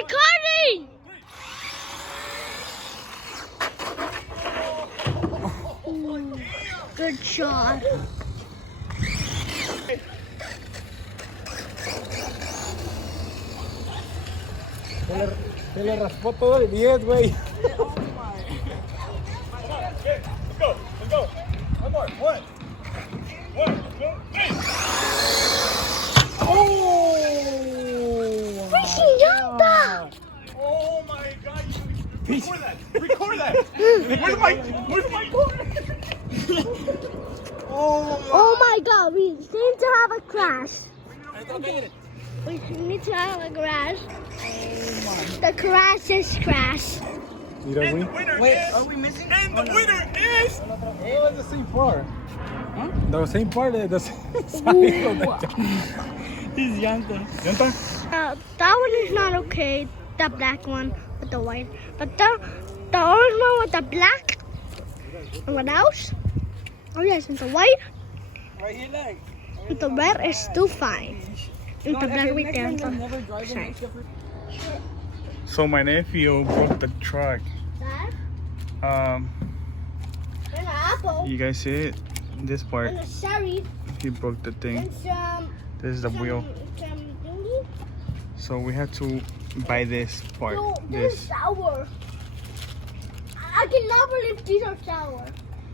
recording! Good shot. Se le raspó todo el 10, güey. Let's go. One more. One, two, three. Oh! Fishing llanta! Oh my God! Record that. Where's my cord? Oh my God, we seem to have a crash. We need to have a crash. The crash is crash. Mira, And güey. the winner Wait, is. are we missing? And the winner is. Oh, it's the same part. Huh? The same part of the same side of the He's llanta. llanta. That one is not okay. The black one with the white. But the orange one with the black. And what else? Oh yes, and the white Right here, like. and the red is still fine. And the black right there. Next time we'll never drive Sorry. in except for- So my nephew broke the truck. And an apple. You guys see it? This part, And a cherry. he broke the thing. And some. This is the wheel. Some thingy. So we had to buy this part. No, this is This. sour. I cannot believe these are sour.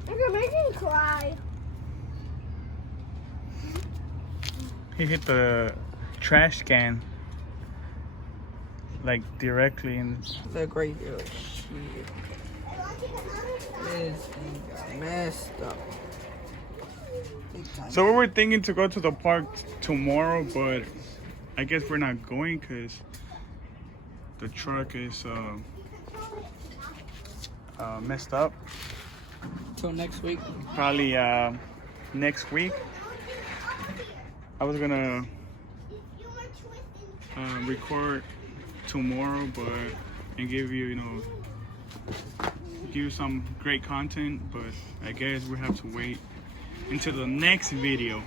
They're making me cry. He hit the trash can like directly in. Look right here. Shit. This thing got messed up. Big time. So we were thinking to go to the park tomorrow, but I guess we're not going because the truck is messed up. Till next week. Probably next week. I was gonna record tomorrow, but and give you, give you some great content. But I guess we have to wait until the next video.